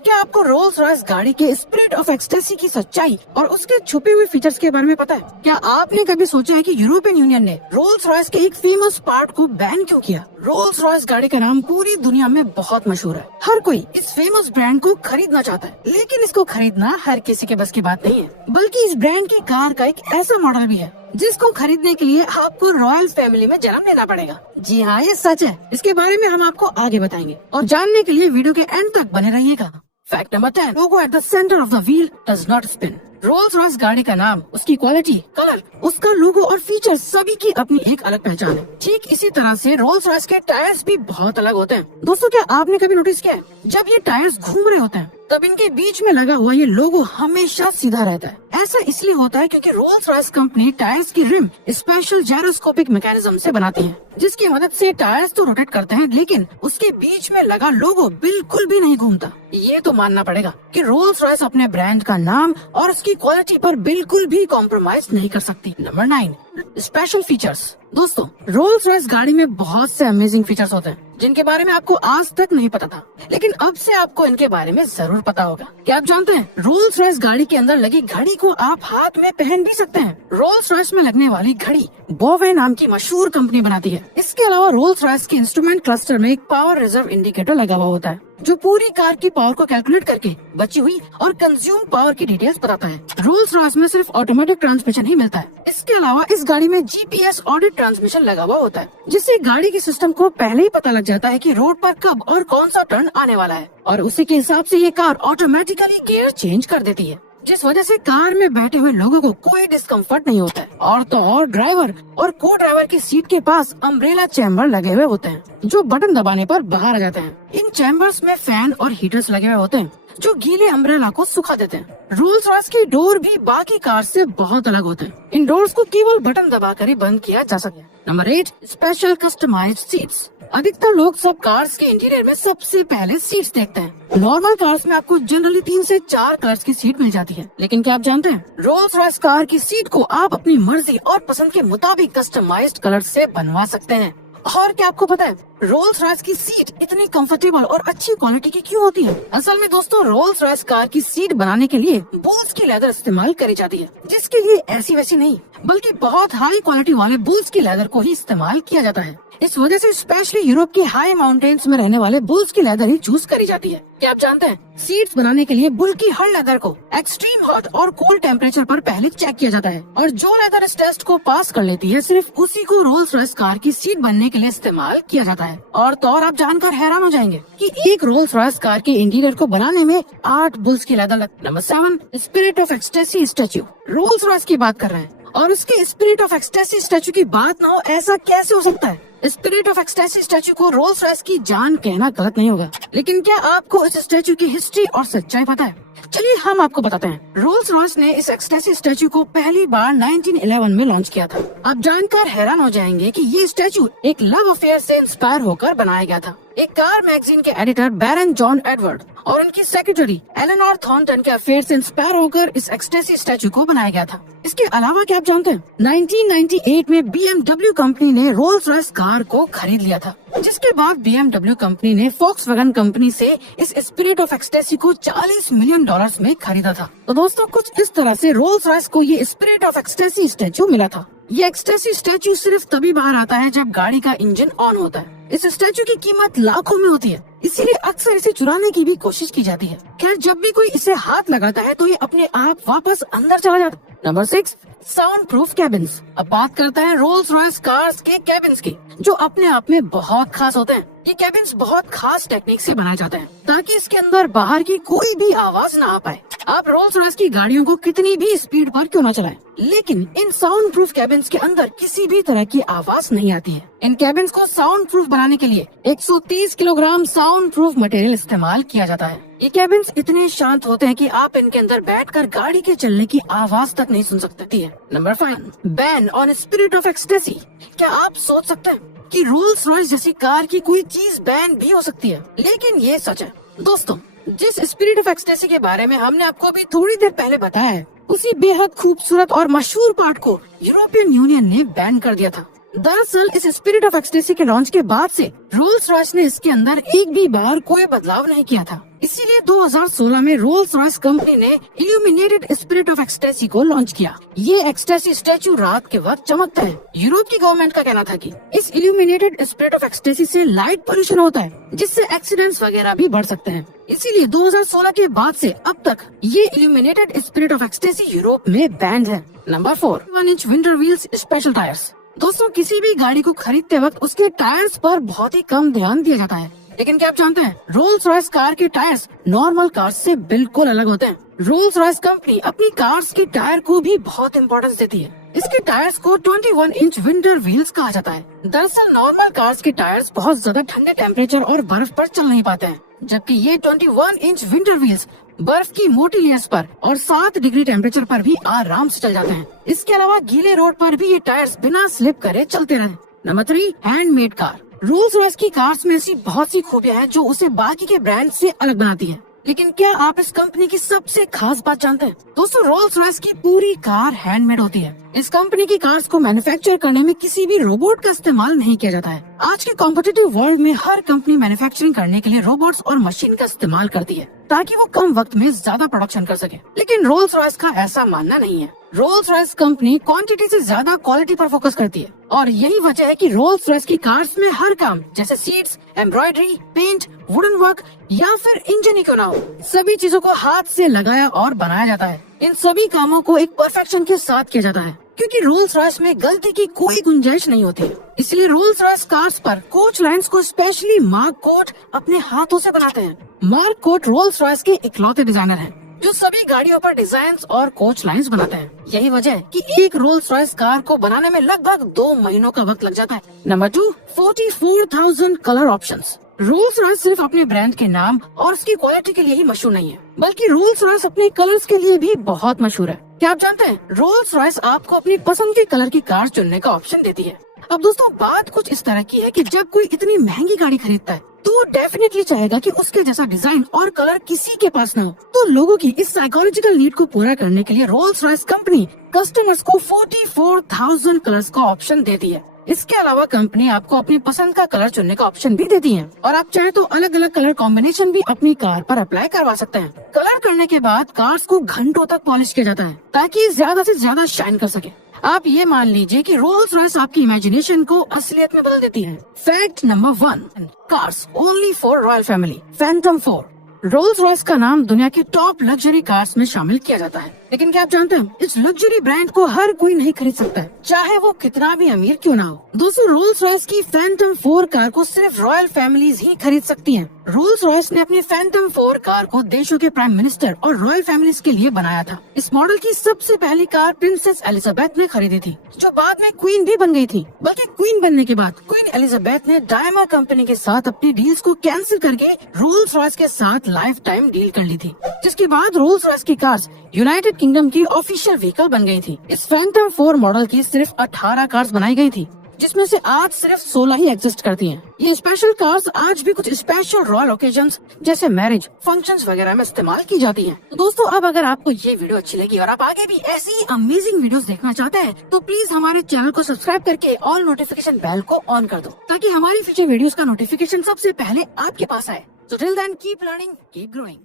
क्या आपको Rolls Royce गाड़ी के स्पिरिट ऑफ एक्सटेसी की सच्चाई और उसके छुपे हुए फीचर्स के बारे में पता है? क्या आपने कभी सोचा है कि यूरोपियन यूनियन ने रोल्स रॉयस के एक फेमस पार्ट को बैन क्यों किया? रोल्स रॉयस गाड़ी का नाम पूरी दुनिया में बहुत मशहूर है। हर कोई इस फेमस ब्रांड को खरीदना चाहता है, लेकिन इसको खरीदना हर किसी के बस की बात नहीं है। बल्कि इस ब्रांड की कार का एक ऐसा मॉडल भी है जिसको खरीदने के लिए आपको रॉयल फैमिली में जन्म लेना पड़ेगा। जी हाँ, ये सच है। इसके बारे में हम आपको आगे बताएंगे और जानने के लिए वीडियो के एंड तक बने रहिएगा। Fact number 10, logo at the centre of the wheel does not spin. Rolls Royce गाड़ी का नाम, उसकी क्वालिटी, कलर, उसका लोगो और फीचर सभी की अपनी एक अलग पहचान है। ठीक इसी तरह से रोल्स रॉयस के टायर्स भी बहुत अलग होते हैं। दोस्तों, क्या आपने कभी नोटिस किया है, जब ये टायर्स घूम रहे होते हैं तब इनके बीच में लगा हुआ ये लोगो हमेशा सीधा रहता है। ऐसा इसलिए होता है क्योंकि रोल्स रॉयस कंपनी टायर्स की रिम स्पेशल जायरोस्कोपिक मैकेनिज्म से बनाती है, जिसकी मदद से टायर्स तो रोटेट करते हैं, लेकिन उसके बीच में लगा लोगो बिल्कुल भी नहीं घूमता। ये तो मानना पड़ेगा कि रोल्स रॉयस अपने ब्रांड का नाम और उसकी क्वालिटी पर बिल्कुल भी कॉम्प्रोमाइज नहीं कर सकती। Number 9, special features. दोस्तों, रोल्स रॉयस गाड़ी में बहुत से अमेजिंग फीचर्स होते हैं जिनके बारे में आपको आज तक नहीं पता था, लेकिन अब से आपको इनके बारे में जरूर पता होगा। क्या आप जानते हैं, रोल्स रॉयस गाड़ी के अंदर लगी घड़ी को आप हाथ में पहन भी सकते हैं। रोल्स रॉयस में लगने वाली घड़ी बोवे नाम की मशहूर कंपनी बनाती है। इसके अलावा रोल्स रॉयस के इंस्ट्रूमेंट क्लस्टर में एक पावर रिजर्व इंडिकेटर लगा हुआ होता है, जो पूरी कार की पावर को कैलकुलेट करके बची हुई और कंज्यूम पावर की डिटेल्स बताता है। रोल्स रॉयस में सिर्फ ऑटोमेटिक ट्रांसमिशन ही मिलता है। इसके अलावा इस गाड़ी में जीपीएस ऑडिट ट्रांसमिशन लगा हुआ होता है, जिससे गाड़ी के सिस्टम को पहले ही पता लग जाता है कि रोड पर कब और कौन सा टर्न आने वाला है, और उसी के हिसाब से ये कार ऑटोमेटिकली गियर चेंज कर देती है, जिस वजह से कार में बैठे हुए लोगों को कोई डिस्कम्फर्ट नहीं होता है। और तो और ड्राइवर और को ड्राइवर की सीट के पास अम्ब्रेला चैम्बर लगे हुए होते हैं, जो बटन दबाने पर बाहर आ जाते हैं। इन चैम्बर्स में फैन और हीटर्स लगे हुए होते हैं, जो गीले अम्ब्रेला को सुखा देते हैं। रोल्स रॉयस की डोर भी बाकी कार से बहुत अलग होते हैं। इन डोर्स को केवल बटन दबाकर ही बंद किया जा सके। Number 8, special customised seats. अधिकतर लोग सब कार्स के इंटीरियर में सबसे पहले सीट्स देखते हैं। नॉर्मल कार्स में आपको जनरली 3 से 4 कलर्स की सीट मिल जाती है, लेकिन क्या आप जानते हैं, रोल्स रॉयस कार की सीट को आप अपनी मर्जी और पसंद के मुताबिक कस्टमाइज्ड कलर से बनवा सकते हैं। और क्या आपको पता है, रोल्स रॉयस की सीट इतनी कंफर्टेबल और अच्छी क्वालिटी की क्यों होती है? असल में दोस्तों, रोल्स रॉयस कार की सीट बनाने के लिए बुल्स की लेदर इस्तेमाल करी जाती है, जिसके लिए ऐसी वैसी नहीं बल्कि बहुत हाई क्वालिटी वाले बुल्स की लेदर को ही इस्तेमाल किया जाता है। इस वजह से स्पेशली यूरोप के हाई माउंटेन्स में रहने वाले बुल्स की लेदर ही चूज करी जाती है। क्या आप जानते हैं, सीट्स बनाने के लिए बुल की हर लेदर को एक्सट्रीम हॉट और कोल्ड टेम्परेचर पर पहले चेक किया जाता है, और जो लेदर इस टेस्ट को पास कर लेती है, सिर्फ उसी को रोल्स रॉयस कार की सीट बनने के लिए इस्तेमाल किया जाता है। और तो और आप जानकर हैरान हो जाएंगे कि एक रोल्स रॉयस कार के इंटीरियर को बनाने में 8 बुल्स की लेदर लगती है। Number 7, spirit of ecstasy statue. Rolls Royce की बात कर रहे हैं और उसके स्पिरिट ऑफ एक्सटेसी स्टैच्यू की बात ना हो, ऐसा कैसे हो सकता है? स्पिरिट ऑफ एक्सटेसी स्टैच्यू को रोल्स रॉयस की जान कहना गलत नहीं होगा, लेकिन क्या आपको इस स्टैच्यू की हिस्ट्री और सच्चाई पता है? चलिए हम आपको बताते हैं। रोल्स रॉयस ने इस एक्सटेसी स्टैच्यू को पहली बार 1911 में लॉन्च किया था। आप जानकर हैरान हो जाएंगे कि ये स्टैच्यू एक लव अफेयर से इंस्पायर होकर बनाया गया था। एक कार मैगजीन के एडिटर बैरन जॉन एडवर्ड और उनकी सेक्रेटरी एलेनोर थॉर्नटन के अफेयर से इंस्पायर होकर इस एक्सटेसी स्टैच्यू को बनाया गया था। इसके अलावा क्या आप जानते हैं, 1998 में BMW कंपनी ने रोल्स रॉयस कार को खरीद लिया था, जिसके बाद BMW कंपनी ने फॉक्सवैगन कंपनी से इस स्पिरिट ऑफ एक्सटेसी को $40 मिलियन में खरीदा था। तो दोस्तों, कुछ इस तरह से रोल्स रॉयस को ये स्पिरिट ऑफ एक्सटेसी स्टैच्यू मिला था। ये एक्सटेसी स्टैच्यू सिर्फ तभी बाहर आता है जब गाड़ी का इंजन ऑन होता है। इस स्टैच्यू की कीमत लाखों में होती है, इसीलिए अक्सर इसे चुराने की भी कोशिश की जाती है। खैर, जब भी कोई इसे हाथ लगाता है तो ये अपने आप वापस अंदर चला जाता है। Number 6, sound proof cabins. अब बात करते हैं रोल्स रॉयस कार्स के कैबिन्स की, जो अपने आप में बहुत खास होते हैं। ये कैबिन्स बहुत खास टेक्निक से बनाए जाते हैं ताकि इसके अंदर बाहर की कोई भी आवाज ना आ पाए। आप रोल्स रॉयस की गाड़ियों को कितनी भी स्पीड पर क्यों ना चलाएं, लेकिन इन साउंड प्रूफ कैबिन्स के अंदर किसी भी तरह की आवाज नहीं आती है। इन कैबिन्स को साउंड प्रूफ बनाने के लिए 130 किलोग्राम साउंड प्रूफ मटेरियल इस्तेमाल किया जाता है। ये कैबिन्स इतने शांत होते हैं कि आप इनके अंदर बैठकर गाड़ी के चलने की आवाज तक नहीं सुन सकती है। Number 5, ban on spirit of ecstasy. क्या आप सोच सकते हैं कि रोल्स रॉयस जैसी कार की कोई चीज बैन भी हो सकती है? लेकिन ये सच है। दोस्तों, जिस स्पिरिट ऑफ एक्सटेसी के बारे में हमने आपको अभी थोड़ी देर पहले बताया है, उसी बेहद खूबसूरत और मशहूर पार्ट को यूरोपियन यूनियन ने बैन कर दिया था। दरअसल इस स्पिरिट ऑफ एक्सटेसी के लॉन्च के बाद से रोल्स रॉयस ने इसके अंदर एक भी बार कोई बदलाव नहीं किया था। इसीलिए 2016 में रोल्स रॉयस कंपनी ने इल्यूमिनेटेड स्पिरिट ऑफ एक्सटेसी को लॉन्च किया। ये एक्सटेसी स्टैचू रात के वक्त चमकता है। यूरोप की गवर्नमेंट का कहना था कि इस इल्यूमिनेटेड स्पिरिट ऑफ एक्सटेसी से लाइट पोल्यूशन होता है, जिससे एक्सीडेंट्स वगैरह भी बढ़ सकते हैं। इसीलिए 2016 के बाद से अब तक ये illuminated spirit of ecstasy Europe में बैंड है। Number 4, 1 inch winter wheels special tyres. दोस्तों, किसी भी गाड़ी को खरीदते वक्त उसके टायर्स पर बहुत ही कम ध्यान दिया जाता है, लेकिन क्या आप जानते हैं रोल्स रॉयस कार के टायर्स नॉर्मल कार्स से बिल्कुल अलग होते हैं। रोल्स रॉयस कंपनी अपनी कार्स की टायर को भी बहुत इम्पोर्टेंस देती है। इसके टायर्स को 21 इंच विंटर व्हील्स कहा जाता है। दरअसल नॉर्मल कार्स के टायर्स बहुत ज्यादा ठंडे टेम्परेचर और बर्फ पर चल नहीं पाते हैं, जबकि ये 21 इंच विंटर व्हील्स बर्फ की मोटी लेयर्स पर और 7 डिग्री टेम्परेचर पर भी आराम से चल जाते हैं। इसके अलावा गीले रोड पर भी ये टायर्स बिना स्लिप करे चलते रहे। Number 3, handmade car. Rolls Royce की कार्स में ऐसी बहुत सी खूबियां हैं जो उसे बाकी के ब्रांड से अलग बनाती है। लेकिन क्या आप इस कंपनी की सबसे खास बात जानते हैं? दोस्तों, रोल्स रॉयस की पूरी कार हैंडमेड होती है। इस कंपनी की कार्स को मैन्युफैक्चर करने में किसी भी रोबोट का इस्तेमाल नहीं किया जाता है। आज के कॉम्पिटिटिव वर्ल्ड में हर कंपनी मैन्युफैक्चरिंग करने के लिए रोबोट्स और मशीन का इस्तेमाल करती है ताकि वो कम वक्त में ज्यादा प्रोडक्शन कर सके, लेकिन रोल्स रॉयस का ऐसा मानना नहीं है। रोल्स रॉयस कंपनी क्वांटिटी से ज्यादा क्वालिटी पर फोकस करती है और यही वजह है कि रोल्स रॉयस की कार्स में हर काम जैसे seats, embroidery, paint, wooden work या फिर इंजन ही क्यों ना हो, सभी चीजों को हाथ से लगाया और बनाया जाता है। इन सभी कामों को एक परफेक्शन के साथ किया जाता है क्योंकि रोल्स रॉयस में गलती की कोई गुंजाइश नहीं होती। इसलिए रोल्स रॉयस कार्स पर कोच लाइन्स को स्पेशली मार्क कोट अपने हाथों से बनाते हैं। मार्क कोट रोल्स रॉयस के इकलौते डिजाइनर हैं जो सभी गाड़ियों पर डिजाइन और कोच लाइन्स बनाते हैं। यही वजह है कि एक रोल्स रॉयस कार को बनाने में लगभग 2 महीनों का वक्त लग जाता है। Number 2, 44,000 colour options. Rolls Royce सिर्फ अपने ब्रांड के नाम और उसकी क्वालिटी के लिए ही मशहूर नहीं है, बल्कि रोल्स रॉयस अपने कलर्स के लिए भी बहुत मशहूर है। क्या आप जानते हैं रोल्स रॉयस आपको अपनी पसंद के कलर की कार चुनने का ऑप्शन देती है। अब दोस्तों, बात कुछ इस तरह की है कि जब कोई इतनी महंगी गाड़ी खरीदता है तो वो डेफिनेटली चाहेगा कि उसके जैसा डिजाइन और कलर किसी के पास ना हो। तो लोगों की इस साइकोलॉजिकल नीड को पूरा करने के लिए रोल्स रॉयस कंपनी कस्टमर्स को 44,000 कलर्स का ऑप्शन देती है। इसके अलावा कंपनी आपको अपनी पसंद का कलर चुनने का ऑप्शन भी देती है और आप चाहे तो अलग अलग कलर कॉम्बिनेशन भी अपनी कार पर अप्लाई करवा सकते हैं। कलर करने के बाद कार्स को घंटों तक पॉलिश किया जाता है ताकि ज्यादा से ज्यादा शाइन कर सके। आप ये मान लीजिए कि रोल्स रॉयस आपकी इमेजिनेशन को असलियत में बदल देती है। Fact number 1, cars only for royal family. Phantom 4। Rolls Royce का नाम दुनिया की टॉप लग्जरी कार्स में शामिल किया जाता है, लेकिन क्या आप जानते हैं इस लग्जरी ब्रांड को हर कोई नहीं खरीद सकता है, चाहे वो कितना भी अमीर क्यों ना हो। दोस्तों, रोल्स रॉयस की फैंटम 4 कार को सिर्फ रॉयल फैमिलीज ही खरीद सकती हैं। रोल्स रॉयस ने अपनी फैंटम 4 कार को देशों के प्राइम मिनिस्टर और रॉयल फैमिलीज के लिए बनाया था। इस मॉडल की सबसे पहली कार प्रिंसेस एलिजाबेथ ने खरीदी थी, जो बाद में क्वीन भी बन गई थी। बल्कि क्वीन बनने के बाद क्वीन एलिजाबेथ ने डायमंड कंपनी के साथ अपनी डील्स को कैंसिल करके रोल्स रॉयस के साथ लाइफ टाइम डील कर ली थी, जिसके बाद रोल्स रॉयस की कार्स यूनाइटेड किंगडम की ऑफिशियल व्हीकल बन गई थी। इस फैंटम 4 मॉडल की सिर्फ 18 कार्स बनाई गई थी, जिसमें से आज सिर्फ 16 ही एग्जिस्ट करती हैं। ये स्पेशल कार्स आज भी कुछ स्पेशल रॉयल ओकेजन्स जैसे मैरिज फंक्शंस वगैरह में इस्तेमाल की जाती हैं। तो दोस्तों, अब अगर आपको ये वीडियो अच्छी लगी और आप आगे भी ऐसी अमेजिंग वीडियोस देखना चाहते हैं तो प्लीज हमारे चैनल को सब्सक्राइब करके ऑल नोटिफिकेशन बेल को ऑन कर दो, ताकि हमारी फ्यूचर वीडियोस का नोटिफिकेशन सबसे पहले आपके पास आए। So till then, keep learning, keep growing.